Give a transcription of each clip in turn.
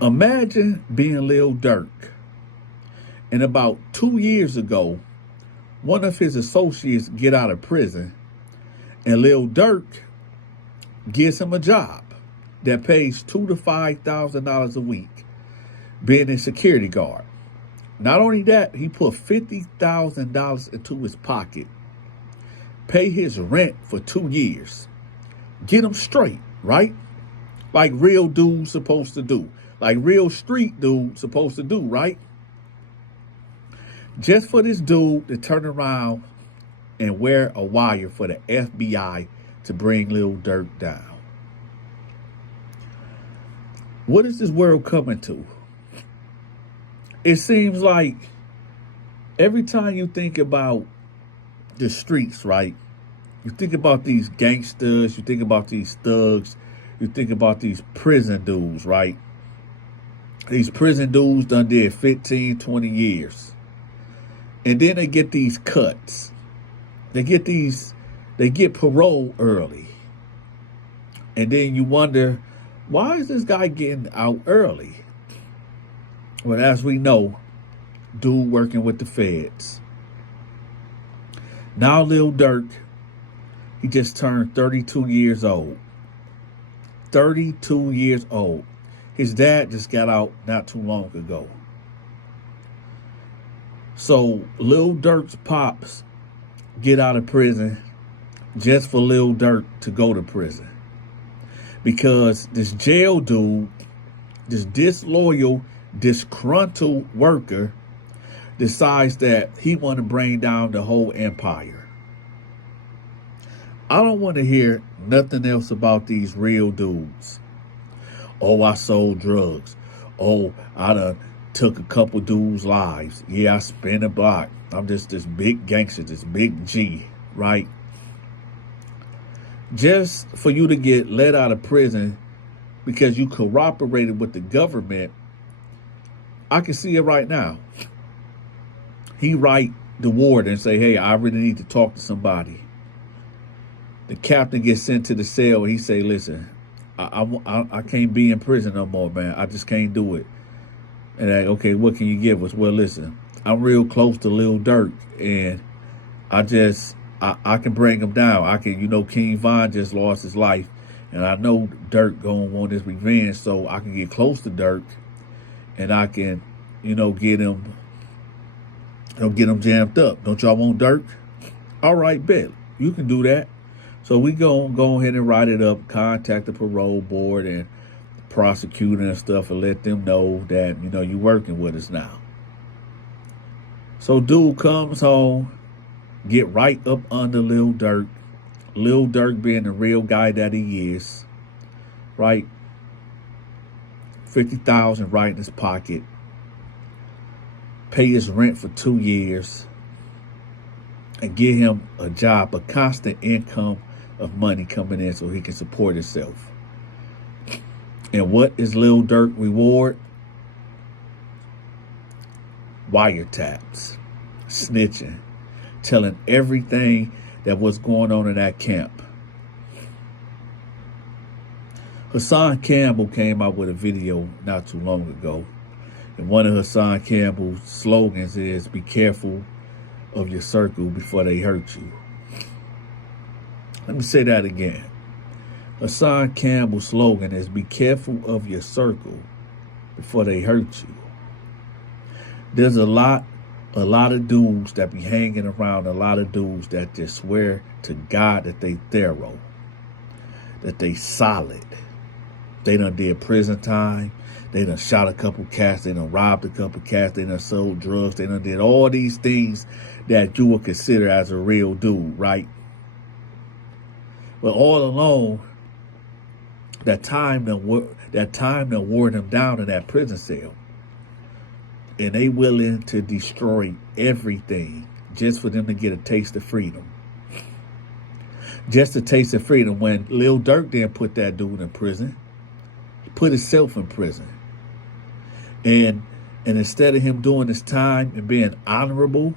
Imagine being Lil Durk, and about 2 years ago, one of his associates get out of prison, and Lil Durk gives him a job that pays $2,000 to $5,000 a week, being a security guard. Not only that, he put $50,000 into his pocket, pay his rent for 2 years, get him straight, right? Like real dudes supposed to do, like real street dudes supposed to do, right? Just for this dude to turn around and wear a wire for the FBI to bring Lil Durk down. What is this world coming to? It seems like every time you think about the streets, right? You think about these gangsters, you think about these thugs, you think about these prison dudes, right? These prison dudes done did 15, 20 years. And then they get these cuts. They get parole early. And then you wonder, why is this guy getting out early? Well, as we know, dude working with the feds. Now Lil Durk, he just turned 32 years old. 32 years old. His dad just got out not too long ago. So Lil Durk's pops get out of prison just for Lil Durk to go to prison. Because this jail dude, this disloyal, disgruntled worker, decides that he want to bring down the whole empire. I don't want to hear nothing else about these real dudes. Oh, I sold drugs. Oh, I done took a couple dudes' lives. Yeah, I spin a block. I'm just this big gangster, this big G, right? Just for you to get let out of prison because you cooperated with the government, I can see it right now. He write the warden and say, hey, I really need to talk to somebody. The captain gets sent to the cell. He say, listen, I can't be in prison no more, man. I just can't do it. And okay, what can you give us? Well, listen, I'm real close to Lil Durk, and I can bring him down. I can, King Von just lost his life, and I know Durk gonna want his revenge, so I can get close to Durk, and I can, get him jammed up. Don't y'all want Durk? All right, bet. You can do that. So we go ahead and write it up, contact the parole board and the prosecutor and stuff, and let them know that, you're working with us now. So dude comes home, get right up under Lil Durk. Lil Durk being the real guy that he is, right? $50,000 right in his pocket. Pay his rent for 2 years. And get him a job, a constant income of money coming in so he can support himself. And what is Lil Durk reward? Wiretaps, snitching, telling everything that was going on in that camp. Hassan Campbell came out with a video not too long ago. And one of Hassan Campbell's slogans is, be careful of your circle before they hurt you. Let me say that again. Hassan Campbell's slogan is, be careful of your circle before they hurt you. There's a lot of dudes that be hanging around, a lot of dudes that just swear to God that they thorough, that they solid. They done did prison time. They done shot a couple cats. They done robbed a couple cats. They done sold drugs. They done did all these things that you would consider as a real dude, right? But all along, that time to wore them down in that prison cell. And they willing to destroy everything just for them to get a taste of freedom. Just a taste of freedom. When Lil Durk didn't put that dude in prison, he put himself in prison. And instead of him doing his time and being honorable,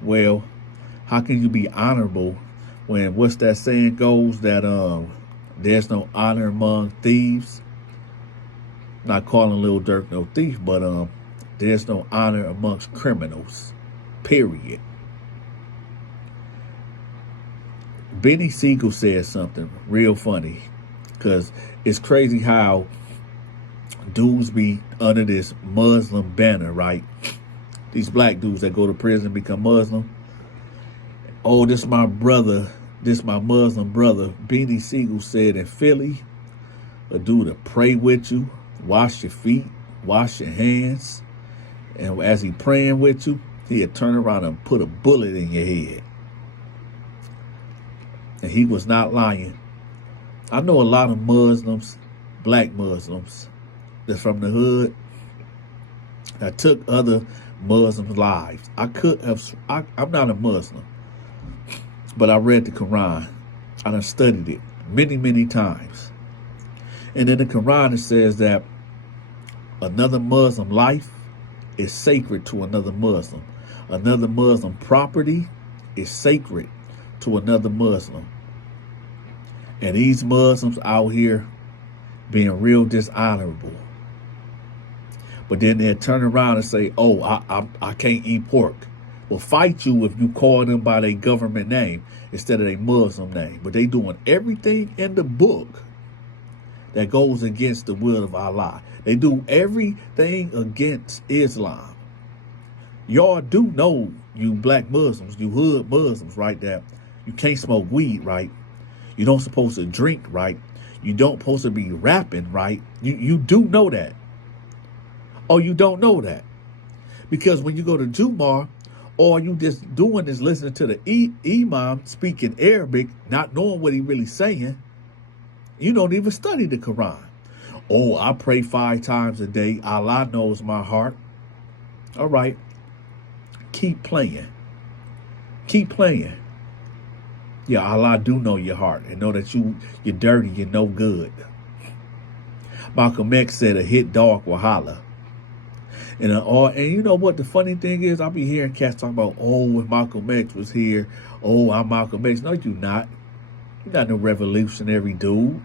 well, how can you be honorable when, what's that saying goes, that there's no honor among thieves? Not calling Lil Durk no thief, but there's no honor amongst criminals. Period. Benny Siegel said something real funny, because it's crazy how dudes be under this Muslim banner, right? These black dudes that go to prison become Muslim. Oh, this my brother, this my Muslim brother. Benny Siegel said in Philly, a dude to pray with you, wash your feet, wash your hands, and as he praying with you, he'd turn around and put a bullet in your head. And he was not lying. I know a lot of Muslims, black Muslims, that's from the hood, that took other Muslims' lives. I'm not a Muslim, but I read the Quran. And I studied it many, many times. And in the Quran it says that another Muslim life is sacred to another Muslim. Another Muslim property is sacred to another Muslim. And these Muslims out here being real dishonorable. But then they'll turn around and say, oh, I can't eat pork. Will fight you if you call them by their government name instead of their Muslim name. But they doing everything in the book that goes against the will of Allah. They do everything against Islam. Y'all do know, you black Muslims, you hood Muslims, right, that you can't smoke weed, right? You don't supposed to drink, right? You don't supposed to be rapping, right? You do know that. Oh, you don't know that. Because when you go to Jumar, or you just doing is listening to the imam speaking Arabic, not knowing what he really saying, you don't even study the Quran. Oh, I pray 5 times a day. Allah knows my heart. All right. Keep playing. Keep playing. Yeah, Allah do know your heart and know that you're dirty, you're no good. Malcolm X said a hit dog will holler. And you know what the funny thing is? I'll be hearing cats talking about, oh, when Malcolm X was here, oh, I'm Malcolm X. No, you're not. You're not no revolutionary dude.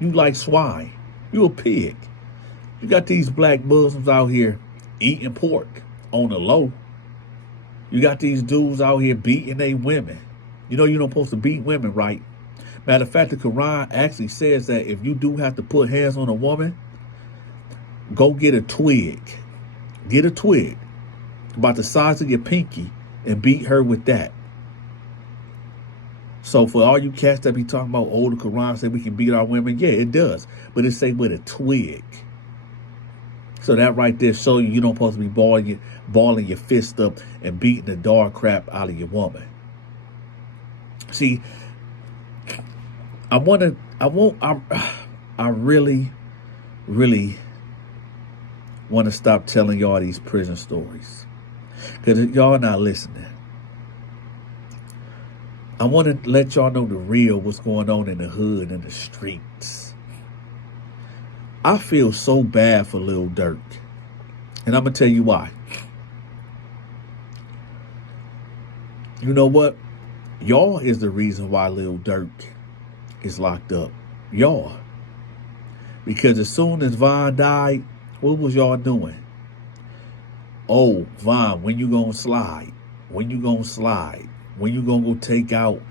You like swine. You a pig. You got these black Muslims out here eating pork on the low. You got these dudes out here beating their women. You know you're not supposed to beat women, right? Matter of fact, the Quran actually says that if you do have to put hands on a woman, go get a twig. Get a twig about the size of your pinky and beat her with that. So for all you cats that be talking about, oh, the Quran said we can beat our women. Yeah, it does. But it say with a twig. So that right there shows you don't supposed to be balling your fist up and beating the dog crap out of your woman. See, I really, really want to stop telling y'all these prison stories, because y'all not listening. I want to let y'all know the real, what's going on in the hood and the streets. I feel so bad for Lil Durk, and I'm going to tell you why. You know what? Y'all is the reason why Lil Durk is locked up. Y'all. Because as soon as Von died, what was y'all doing? Oh, Von, when you gonna slide? When you gonna slide? When you gonna go take out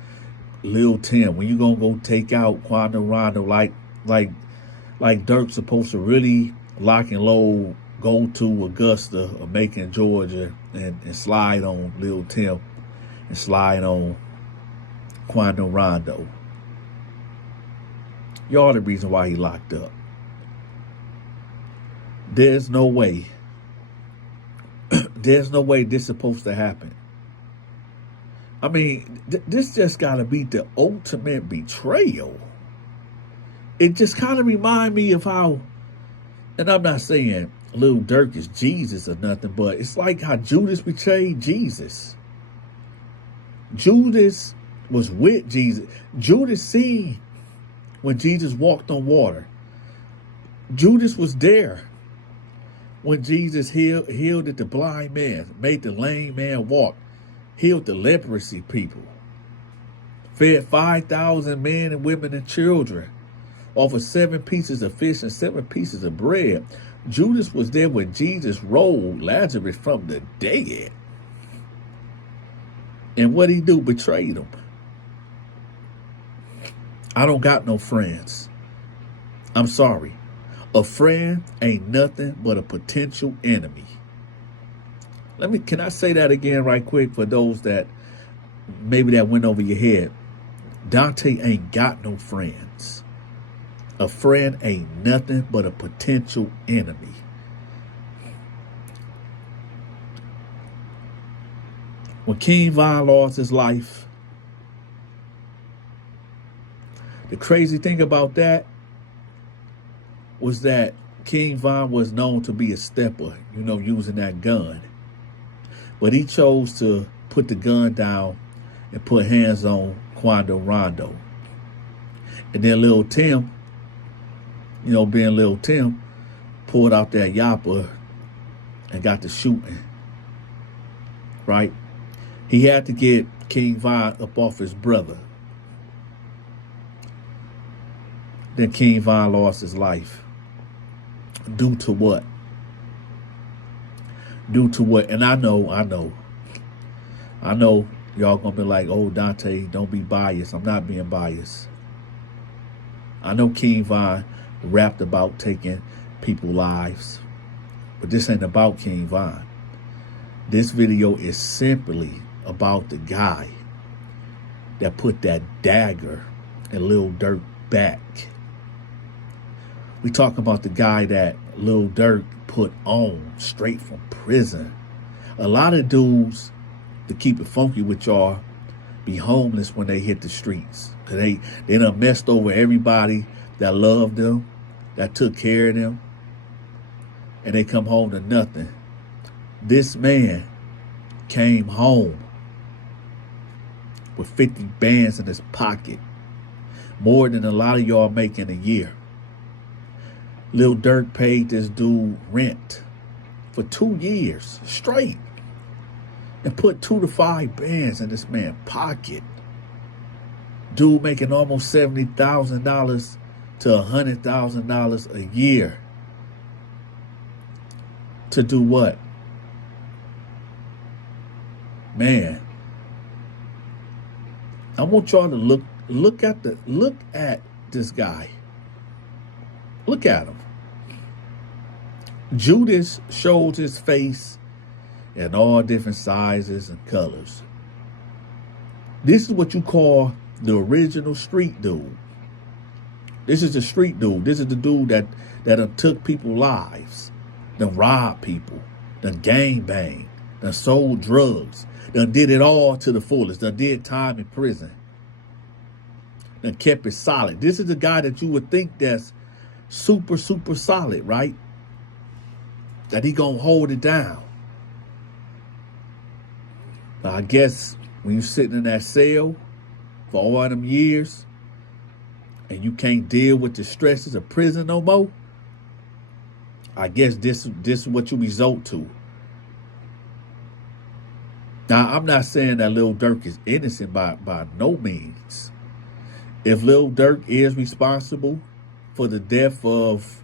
Lil Tim? When you gonna go take out Quando Rondo? Like Durk's supposed to really lock and load, go to Augusta or Macon, Georgia, and slide on Lil Tim and slide on Quando Rondo. Y'all the reason why he locked up. There's no way. There's no way this is supposed to happen. I mean, this just got to be the ultimate betrayal. It just kind of remind me of how, and I'm not saying Lil Durk is Jesus or nothing, but it's like how Judas betrayed Jesus. Judas was with Jesus. Judas seen when Jesus walked on water. Judas was there when Jesus healed the blind man, made the lame man walk, healed the leprosy people, fed 5,000 men and women and children. offered 7 pieces of fish and 7 pieces of bread. Judas was there when Jesus rolled Lazarus from the dead. And what he do? Betrayed him. I don't got no friends. I'm sorry. A friend ain't nothing but a potential enemy. Can I say that again right quick for those that maybe that went over your head? Donta ain't got no friends. A friend ain't nothing but a potential enemy. When King Von lost his life, the crazy thing about that was that King Von was known to be a stepper, using that gun. But he chose to put the gun down and put hands on Quando Rondo. And then Lil Tim, being Lil Tim, pulled out that yapper and got to shooting. Right? He had to get King Von up off his brother. Then King Von lost his life. Due to what? Due to what? And I know y'all gonna be like, oh, Donta, don't be biased. I'm not being biased. I know King Von rapped about taking people's lives, but this ain't about King Von. This video is simply about the guy that put that dagger in Lil Durk back. We talk about the guy that Lil Durk put on straight from prison. A lot of dudes, to keep it funky with y'all, be homeless when they hit the streets. Cause they done messed over everybody that loved them, that took care of them, and they come home to nothing. This man came home with 50 bands in his pocket, more than a lot of y'all make in a year. Lil Durk paid this dude rent for 2 years straight and put 2 to 5 bands in this man's pocket. Dude making almost $70,000 to $100,000 a year. To do what? Man, I want y'all to look at this guy. Look at him. Judas showed his face in all different sizes and colors. This is what you call the original street dude. This is the street dude. This is the dude that took people's lives, done robbed people, done gang banged, done sold drugs, done did it all to the fullest, done did time in prison, done kept it solid. This is the guy that you would think that's super, super solid, right? That he gonna hold it down. Now, I guess when you're sitting in that cell for all them years and you can't deal with the stresses of prison no more, I guess this is what you resort to. Now, I'm not saying that Lil Durk is innocent by no means. If Lil Durk is responsible for the death of,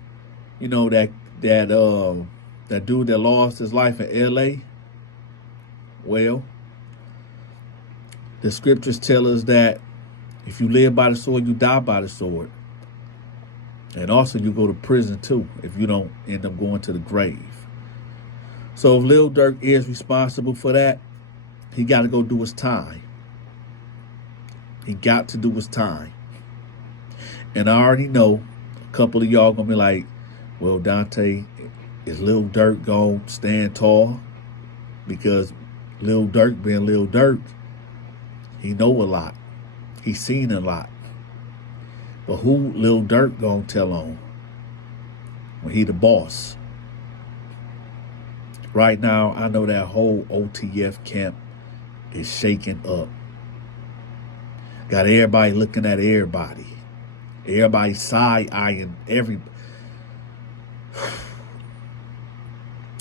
that dude that lost his life in L.A., well, the scriptures tell us that if you live by the sword, you die by the sword. And also you go to prison too if you don't end up going to the grave. So if Lil Durk is responsible for that, he got to go do his time. He got to do his time. And I already know a couple of y'all going to be like, well, Donta, is Lil Durk going to stand tall? Because Lil Durk being Lil Durk, he know a lot. He's seen a lot. But who Lil Durk going to tell on when he the boss? Right now, I know that whole OTF camp is shaking up. Got everybody looking at everybody. Everybody side-eyeing everybody.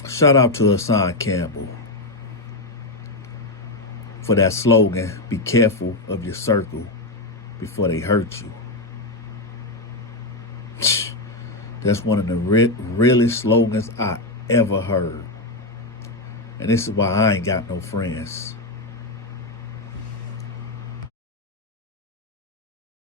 Shout out to Hassan Campbell for that slogan, be careful of your circle before they hurt you. That's one of the realest slogans I ever heard. And this is why I ain't got no friends.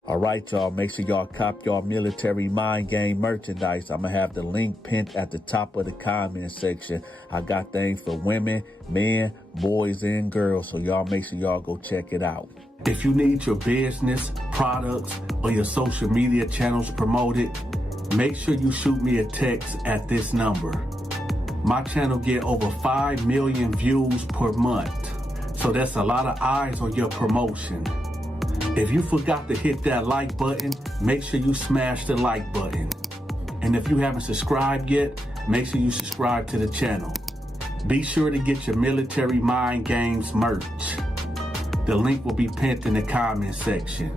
All right, y'all, make sure y'all cop y'all military mind game merchandise. I'm going to have the link pinned at the top of the comment section. I got things for women, men, boys, and girls, so y'all make sure y'all go check it out. If you need your business, products, or your social media channels promoted, make sure you shoot me a text at this number. My channel get over 5 million views per month, so that's a lot of eyes on your promotion. If you forgot to hit that like button, make sure you smash the like button. And if you haven't subscribed yet, make sure you subscribe to the channel. Be sure to get your military mind games merch. The link will be pinned in the comment section.